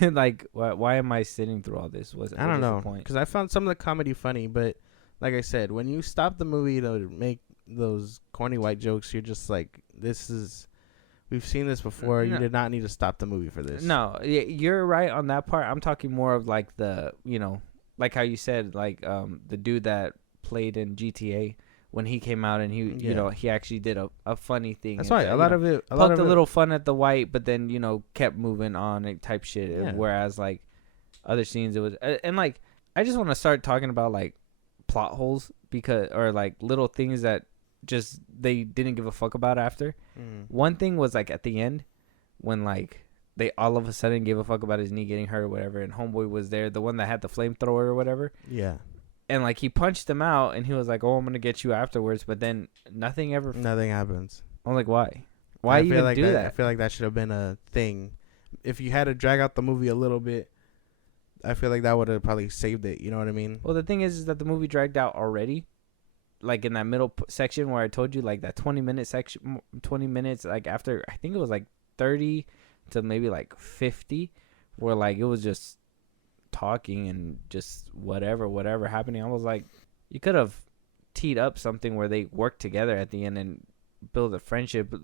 Like why am I sitting through all this? I don't know, because I found some of the comedy funny, but like I said, when you stop the movie to make those corny white jokes, you're just like, we've seen this before. You did not need to stop the movie for this. No, you're right on that part. I'm talking more of like the, you know, like how you said, like the dude that played in GTA when he came out and he, you know, he actually did a funny thing. That's right. A lot of it poked a little fun at the white, but then, you know, kept moving on and type shit. Yeah. Whereas like other scenes, it was, and like I just want to start talking about like plot holes or like little things that just they didn't give a fuck about after. One thing was like at the end when like they all of a sudden gave a fuck about his knee getting hurt or whatever, and homeboy was there, the one that had the flamethrower or whatever. Yeah. And like he punched him out and he was like, "Oh, I'm gonna get you afterwards," but then nothing happens. I'm like, why you even do that? I feel like that should have been a thing. If you had to drag out the movie a little bit, I feel like that would have probably saved it. You know what I mean? Well, the thing is that the movie dragged out already. Like in that middle section where I told you, like that 20-minute section, 20 minutes, like after, I think it was like 30 to maybe like 50, where like it was just talking and just whatever happening. I was like, you could have teed up something where they worked together at the end and build a friendship.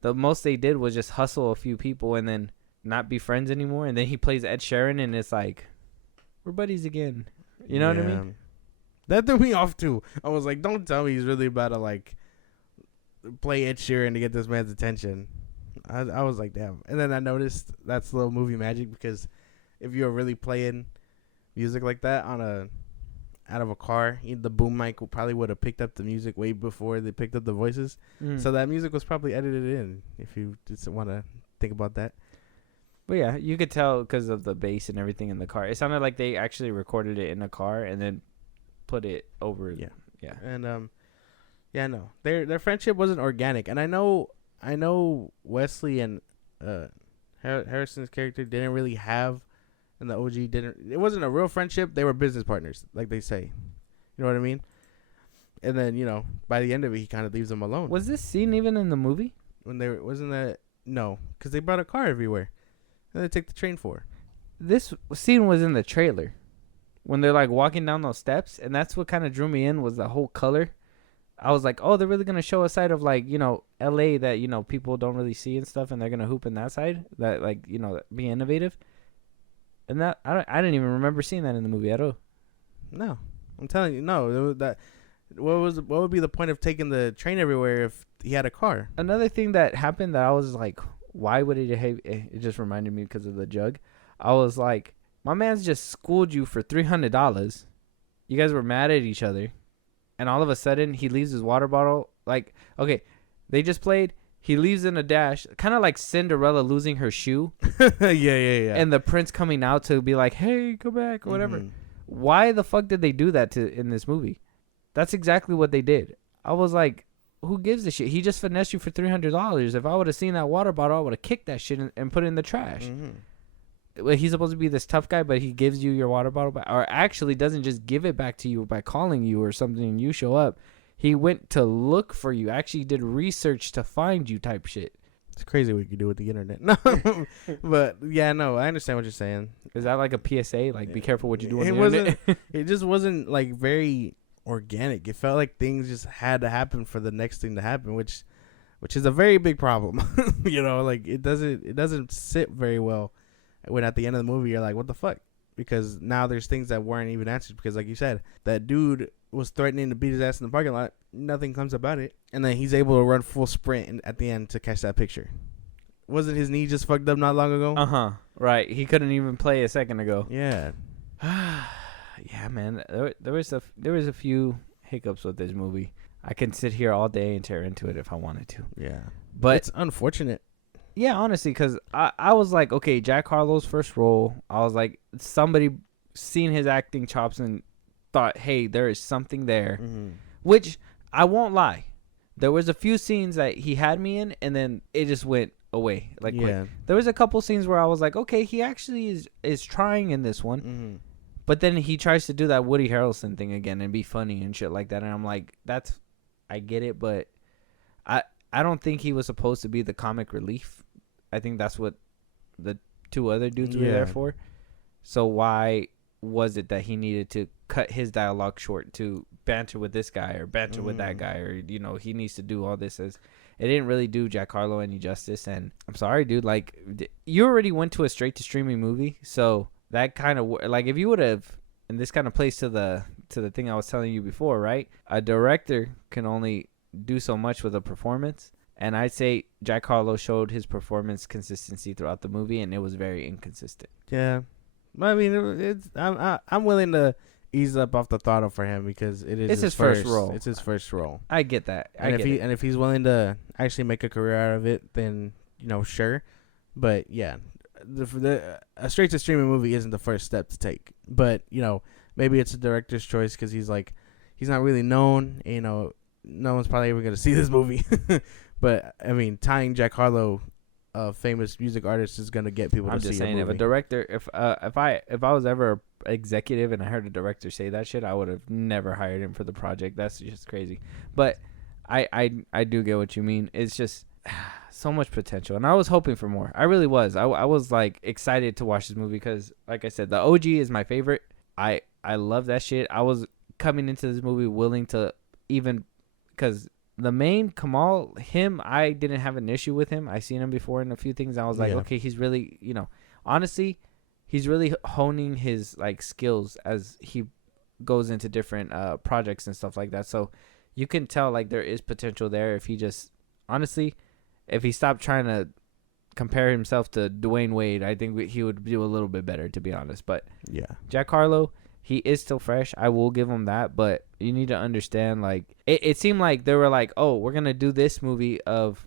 The most they did was just hustle a few people and then not be friends anymore. And then he plays Ed Sheeran and it's like, we're buddies again. You know what I mean? That threw me off too. I was like, don't tell me he's really about to like play Ed Sheeran to get this man's attention. I was like, damn. And then I noticed that's little movie magic, because if you're really playing music like that out of a car, the boom mic probably would have picked up the music way before they picked up the voices. So that music was probably edited in, if you just want to think about that. But yeah, you could tell because of the bass and everything in the car. It sounded like they actually recorded it in a car and then put it over. Yeah. And no, their friendship wasn't organic. And I know Wesley and Harrison's character didn't really have, and the OG didn't. It wasn't a real friendship. They were business partners, like they say. You know what I mean? And then, you know, by the end of it, he kind of leaves them alone. Was this scene even in the movie? Wasn't that? No, because they brought a car everywhere, and they take the train for. This scene was in the trailer when they're like walking down those steps, and that's what kind of drew me in, was the whole color. I was like, oh, they're really gonna show a side of like, you know, LA that, you know, people don't really see and stuff, and they're gonna hoop in that side, that like, you know, be innovative. And that I didn't even remember seeing that in the movie at all. No, I'm telling you, no. What would be the point of taking the train everywhere if he had a car? Another thing that happened that I was like, why would it just reminded me because of the jug. I was like, my man's just schooled you for $300. You guys were mad at each other, and all of a sudden he leaves his water bottle. Like, okay, they just played. He leaves in a dash, kind of like Cinderella losing her shoe. Yeah. And the prince coming out to be like, hey, go back or whatever. Why the fuck did they do that in this movie? That's exactly what they did. I was like, who gives a shit? He just finessed you for $300. If I would have seen that water bottle, I would have kicked that shit and put it in the trash. He's supposed to be this tough guy, but he gives you your water bottle back, or actually doesn't just give it back to you by calling you or something and you show up. He went to look for you, actually did research to find you type shit. It's crazy what you can do with the internet. No, but yeah, no, I understand what you're saying. Is that like a PSA? Like, be careful what you do on It the wasn't. internet? It just wasn't like very organic. It felt like things just had to happen for the next thing to happen, which is a very big problem. Like it doesn't sit very well when at the end of the movie you're like, what the fuck? Because now there's things that weren't even answered because, like you said, that dude was threatening to beat his ass in the parking lot. Nothing comes about it. And then he's able to run full sprint at the end to catch that picture. Wasn't his knee just fucked up not long ago? Uh-huh. Right. He couldn't even play a second ago. Yeah. Yeah, man. There was a few hiccups with this movie. I can sit here all day and tear into it if I wanted to. Yeah. But it's unfortunate. Yeah, honestly, because I was like, okay, Jack Harlow's first role, I was like, somebody seen his acting chops and thought, hey, there is something there. Mm-hmm. Which, I won't lie. There was a few scenes that he had me in, and then it just went away. Like, yeah. quick. There was a couple scenes where I was like, okay, he actually is trying in this one. Mm-hmm. But then he tries to do that Woody Harrelson thing again and be funny and shit like that. And I'm like, I get it, but I don't think he was supposed to be the comic relief. I think that's what the two other dudes were there for. So why was it that he needed to cut his dialogue short to banter with this guy or banter with that guy, or he needs to do all this? As it didn't really do Jack Harlow any justice. And I'm sorry, dude, like you already went to a straight to streaming movie, so that kind of like if you would have, and this kind of plays to the thing I was telling you before, right? A director can only do so much with a performance. And I'd say Jack Harlow showed his performance consistency throughout the movie, and it was very inconsistent. Yeah, I mean, I'm willing to ease up off the throttle for him because it's his first role. It's his first role. I get that. And if he's willing to actually make a career out of it, then sure. But yeah, a straight to streaming movie isn't the first step to take. But maybe it's a director's choice because he's not really known. No one's probably ever gonna see this movie. But I mean, tying Jack Harlow, a famous music artist, is gonna get people to see. I'm just saying, if a director, if I was ever an executive and I heard a director say that shit, I would have never hired him for the project. That's just crazy. But I do get what you mean. It's just so much potential, and I was hoping for more. I really was. I was like excited to watch this movie because, like I said, the OG is my favorite. I love that shit. I was coming into this movie willing to even because. The main Kamal, I didn't have an issue with him. I seen him before in a few things. I was like, okay, he's really, honestly, he's really honing his like skills as he goes into different projects and stuff like that. So you can tell like there is potential there if he just, honestly, if he stopped trying to compare himself to Dwayne Wade, I think he would do a little bit better, to be honest. But yeah, Jack Harlow, he is still fresh. I will give him that, but you need to understand, like, it seemed like they were like, oh, we're going to do this movie of,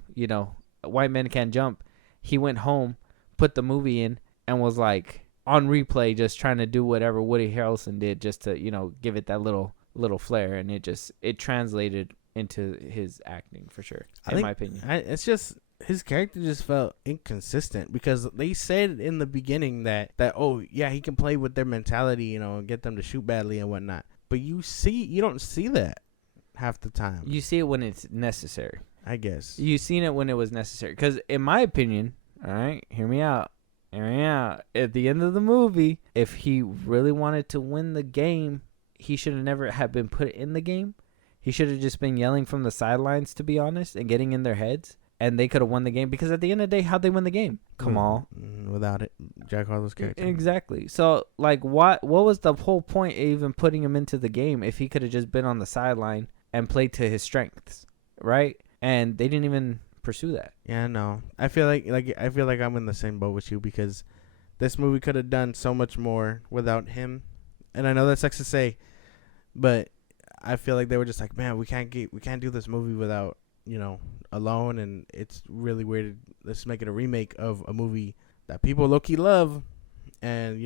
White Men Can't Jump. He went home, put the movie in, and was, like, on replay just trying to do whatever Woody Harrelson did just to, give it that little flair, and it translated into his acting for sure, in my opinion. It's just... his character just felt inconsistent because they said in the beginning that oh yeah, he can play with their mentality, and get them to shoot badly and whatnot. But you don't see that half the time. You see it when it's necessary. I guess you seen it when it was necessary. Because in my opinion, all right, hear me out. At the end of the movie, if he really wanted to win the game, he should have never have been put in the game. He should have just been yelling from the sidelines, to be honest, and getting in their heads. And they could have won the game because at the end of the day, how'd they win the game? Kamal. Without it, Jack Harlow's character. Exactly. So, like, what was the whole point of even putting him into the game if he could have just been on the sideline and played to his strengths, right? And they didn't even pursue that. Yeah, no. I feel like I'm in the same boat with you because this movie could have done so much more without him. And I know that sucks to say, but I feel like they were just like, man, we can't do this movie without alone, and it's really weird. Let's make it a remake of a movie that people low-key love, and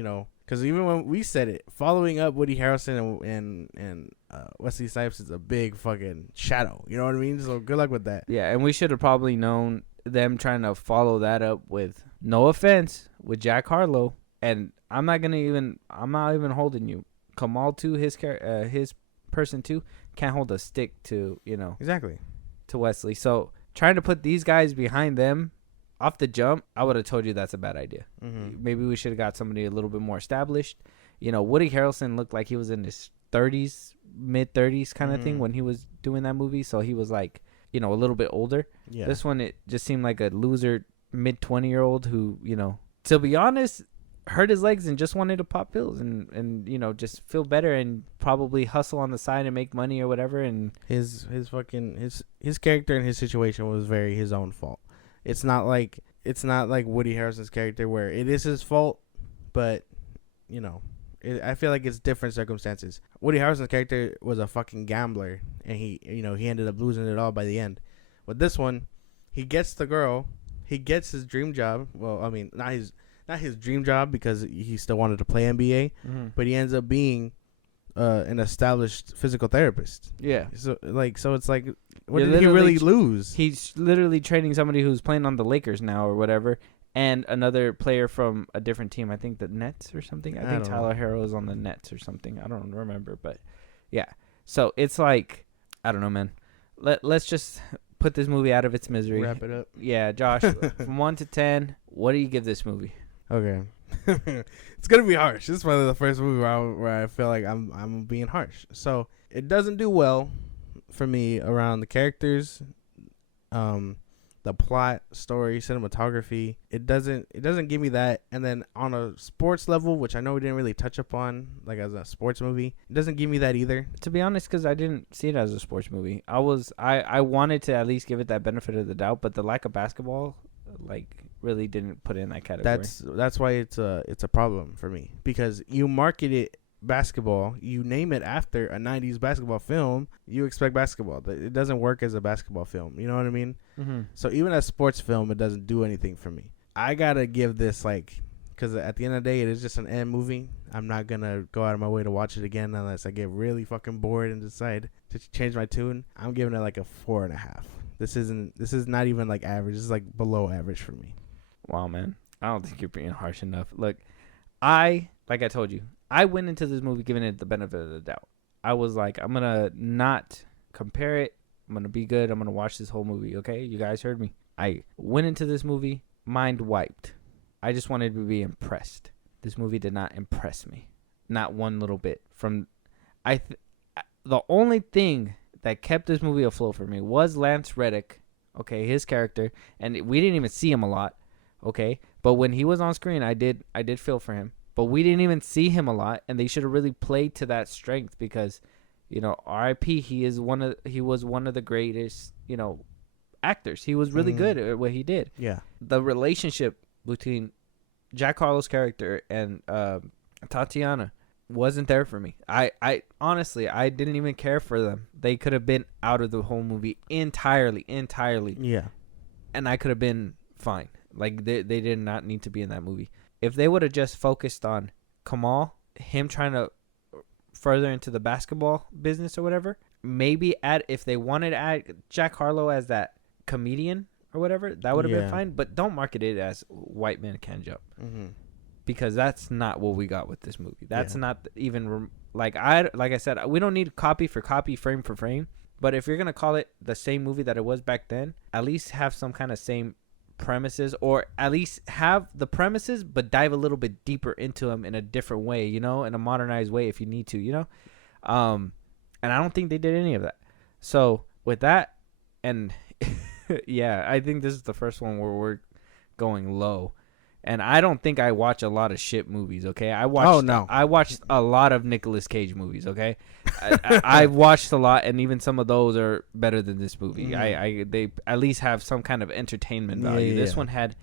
because even when we said it, following up Woody Harrelson and Wesley Snipes is a big fucking shadow. You know what I mean? So good luck with that. Yeah, and we should have probably known them trying to follow that up with, no offense, with Jack Harlow, and I'm not even holding you. Kamal too, his person too, can't hold a stick to exactly. to Wesley. So trying to put these guys behind them off the jump, I would have told you that's a bad idea. Mm-hmm. Maybe we should have got somebody a little bit more established. Woody Harrelson looked like he was in his 30s, mid 30s kind of thing when he was doing that movie. So he was like, a little bit older. Yeah. This one, it just seemed like a loser mid 20-year-old who, to be honest, hurt his legs and just wanted to pop pills and just feel better and probably hustle on the side and make money or whatever. And his character and his situation was very his own fault. It's not like Woody Harrelson's character where it is his fault, but I feel like it's different circumstances. Woody Harrelson's character was a fucking gambler, and he ended up losing it all by the end. With this one, he gets the girl, he gets his dream job. Well, I mean, not his dream job because he still wanted to play NBA, but he ends up being an established physical therapist. Yeah. So it's like, what did he really lose? He's literally training somebody who's playing on the Lakers now or whatever, and another player from a different team. I think the Nets or something. I think Tyler Harrow is on the Nets or something. I don't remember, but yeah. So it's like, I don't know, man. Let's just put this movie out of its misery. Wrap it up. Yeah, Josh, from 1 to 10, what do you give this movie? Okay. It's gonna be harsh. This is probably the first movie where I feel like I'm being harsh. So it doesn't do well for me around the characters, the plot, story, cinematography. It doesn't give me that. And then on a sports level, which I know we didn't really touch upon, like as a sports movie, it doesn't give me that either. To be honest, because I didn't see it as a sports movie. I wanted to at least give it that benefit of the doubt, but the lack of basketball, really didn't put it in that category. That's why it's a problem for me, because you market it basketball, you name it after a 90s basketball film, you expect basketball. It doesn't work as a basketball film, you know what I mean? So even as sports film, it doesn't do anything for me. I gotta give this, because at the end of the day, it is just an end movie. I'm not gonna go out of my way to watch it again unless I get really fucking bored and decide to change my tune. I'm giving it like a 4.5. This is not even like average. This is like below average for me. Wow, man. I don't think you're being harsh enough. Look, like I told you, I went into this movie giving it the benefit of the doubt. I was like, I'm going to not compare it. I'm going to be good. I'm going to watch this whole movie, okay? You guys heard me. I went into this movie mind wiped. I just wanted to be impressed. This movie did not impress me. Not one little bit. The only thing that kept this movie afloat for me was Lance Reddick, okay, his character. And we didn't even see him a lot. Okay, but when he was on screen, I did feel for him. But we didn't even see him a lot, and they should have really played to that strength because, R.I.P. He was one of the greatest, actors. He was really good at what he did. Yeah. The relationship between Jack Harlow's character and Tatiana wasn't there for me. I honestly, I didn't even care for them. They could have been out of the whole movie entirely. Yeah. And I could have been fine. Like, they did not need to be in that movie. If they would have just focused on Kamal, him trying to further into the basketball business or whatever, maybe if they wanted to add Jack Harlow as that comedian or whatever, that would have been fine. But don't market it as White Man Can't Jump. Because that's not what we got with this movie. That's not even, like I said, we don't need copy for copy, frame for frame. But if you're going to call it the same movie that it was back then, at least have some kind of same premises, or at least have the premises but dive a little bit deeper into them in a different way, in a modernized way if you need to, and I don't think they did any of that. So with that, and yeah, I think this is the first one where we're going low. And I don't think I watch a lot of shit movies, okay? I watched a lot of Nicolas Cage movies, okay? I've watched a lot, and even some of those are better than this movie. They at least have some kind of entertainment value. This one had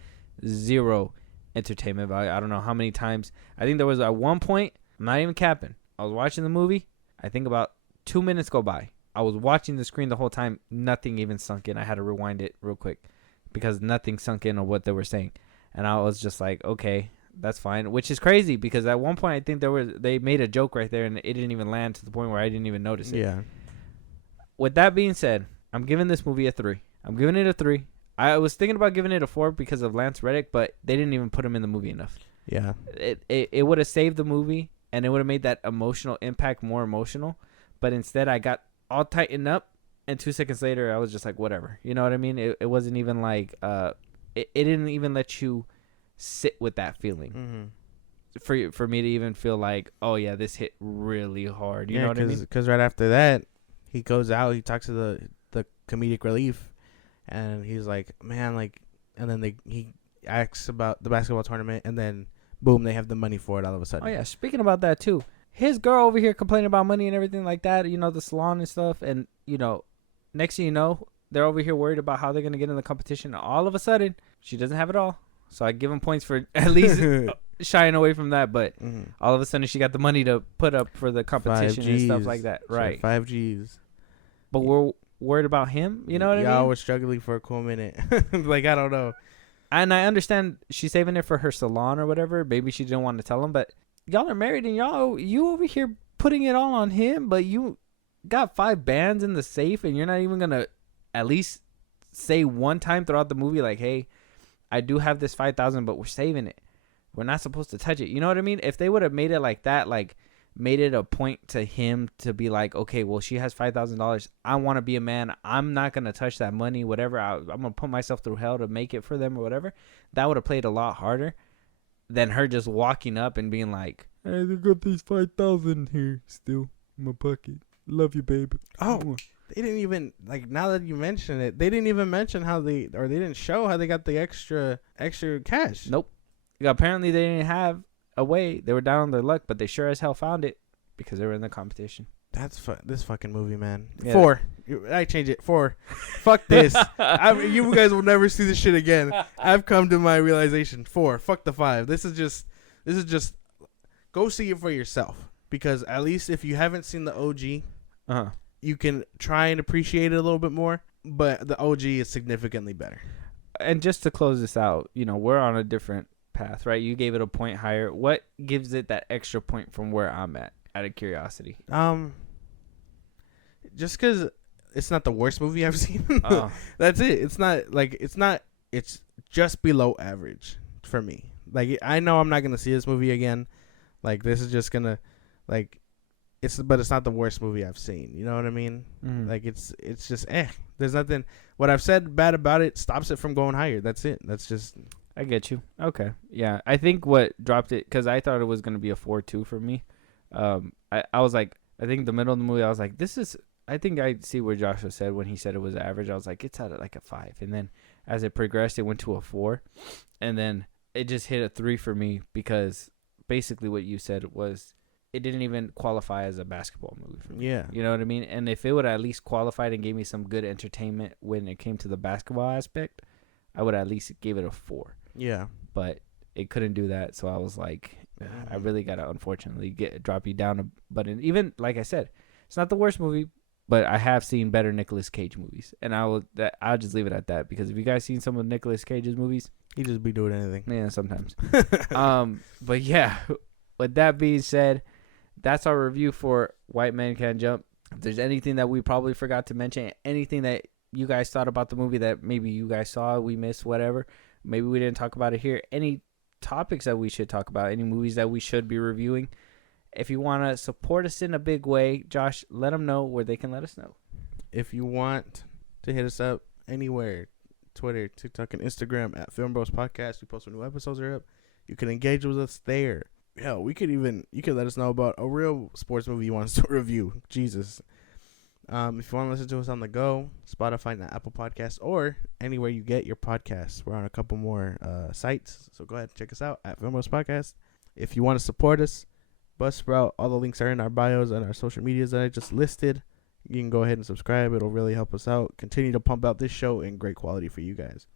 zero entertainment value. I don't know how many times. I think there was at one point, I'm not even capping, I was watching the movie. I think about 2 minutes go by. I was watching the screen the whole time. Nothing even sunk in. I had to rewind it real quick because nothing sunk in on what they were saying. And I was just like, okay, that's fine, which is crazy because at one point I think they made a joke right there and it didn't even land to the point where I didn't even notice it. Yeah. With that being said, I'm giving this movie a 3. I'm giving it a 3. I was thinking about giving it a 4 because of Lance Reddick, but they didn't even put him in the movie enough. Yeah. It would have saved the movie and it would have made that emotional impact more emotional. But instead I got all tightened up and 2 seconds later I was just like, whatever. You know what I mean? It wasn't even like it didn't even let you sit with that feeling. For me to even feel like, oh yeah, this hit really hard. You know what I mean? Because right after that, he goes out, he talks to the comedic relief, and he's like, man, like, and then he asks about the basketball tournament, and then boom, they have the money for it all of a sudden. Oh yeah, speaking about that too, his girl over here complaining about money and everything like that, you know, the salon and stuff, and you know, next thing you know, they're over here worried about how they're gonna get in the competition. All of a sudden, she doesn't have it all. So I give him points for at least shying away from that. But all of a sudden, she got the money to put up for the competition and stuff like that. Right. 5 Gs. But we're worried about him. You know what I mean? Y'all were struggling for a cool minute. Like, I don't know. And I understand she's saving it for her salon or whatever. Maybe she didn't want to tell him. But y'all are married and you over here putting it all on him. But you got 5 bands in the safe and you're not even going to at least say one time throughout the movie like, hey, I do have this 5,000, but we're saving it. We're not supposed to touch it. You know what I mean? If they would have made it like that, like made it a point to him to be like, okay, well, she has $5,000. I want to be a man. I'm not going to touch that money, whatever. I'm going to put myself through hell to make it for them or whatever. That would have played a lot harder than her just walking up and being like, hey, they got these 5,000 here still in my pocket. Love you, babe. Oh, they didn't even, like, now that you mention it, they didn't even mention they didn't show how they got the extra cash. Nope. Apparently they didn't have a way. They were down on their luck, but they sure as hell found it because they were in the competition. That's this fucking movie, man. Yeah. 4. I change it. 4. Fuck this. You guys will never see this shit again. I've come to my realization. 4. Fuck the 5. This is just go see it for yourself, because at least if you haven't seen the OG, you can try and appreciate it a little bit more, but the OG is significantly better. And just to close this out, you know, we're on a different path, right? You gave it a point higher. What gives it that extra point from where I'm at, out of curiosity? Just because it's not the worst movie I've seen. That's it. It's just below average for me. Like, I know I'm not going to see this movie again. Like, this is just going to, like, but it's not the worst movie I've seen. You know what I mean? Like, it's just there's nothing. What I've said bad about it stops it from going higher. That's it. That's just. I get you. Okay. Yeah. I think what dropped it, because I thought it was going to be a 4.2 for me. I was like, I think the middle of the movie, I was like, I think I see where Joshua said when he said it was average. I was like, it's at like a 5. And then as it progressed, it went to a 4. And then it just hit a 3 for me, because basically what you said was, it didn't even qualify as a basketball movie for me. Yeah. You know what I mean? And if it would at least qualified and gave me some good entertainment when it came to the basketball aspect, I would at least give it a 4. Yeah. But it couldn't do that. So I was like, I really got to unfortunately drop you down. But even, like I said, it's not the worst movie, but I have seen better Nicolas Cage movies. And I'll just leave it at that, because if you guys seen some of Nicolas Cage's movies, he just be doing anything. Yeah, sometimes. But yeah, with that being said, that's our review for White Man Can't Jump. If there's anything that we probably forgot to mention, anything that you guys thought about the movie that maybe you guys saw, we missed, whatever, maybe we didn't talk about it here, any topics that we should talk about, any movies that we should be reviewing, if you want to support us in a big way, Josh, let them know where they can let us know. If you want to hit us up anywhere, Twitter, TikTok, and Instagram at FilmBros Podcast. We post when new episodes are up. You can engage with us there. Hell, you could let us know about a real sports movie you want us to review. Jesus. If you want to listen to us on the go, Spotify and Apple Podcasts, or anywhere you get your podcasts. We're on a couple more sites, so go ahead and check us out at FilmBros Podcast. If you want to support us, Buzzsprout, all the links are in our bios and our social medias that I just listed. You can go ahead and subscribe. It'll really help us out. Continue to pump out this show in great quality for you guys.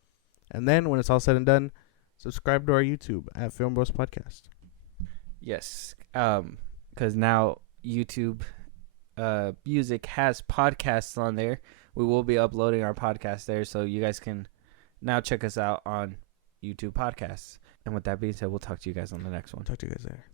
And then when it's all said and done, subscribe to our YouTube at FilmBros Podcast. Yes, because now YouTube Music has podcasts on there. We will be uploading our podcast there, so you guys can now check us out on YouTube Podcasts. And with that being said, we'll talk to you guys on the next one. Talk to you guys there.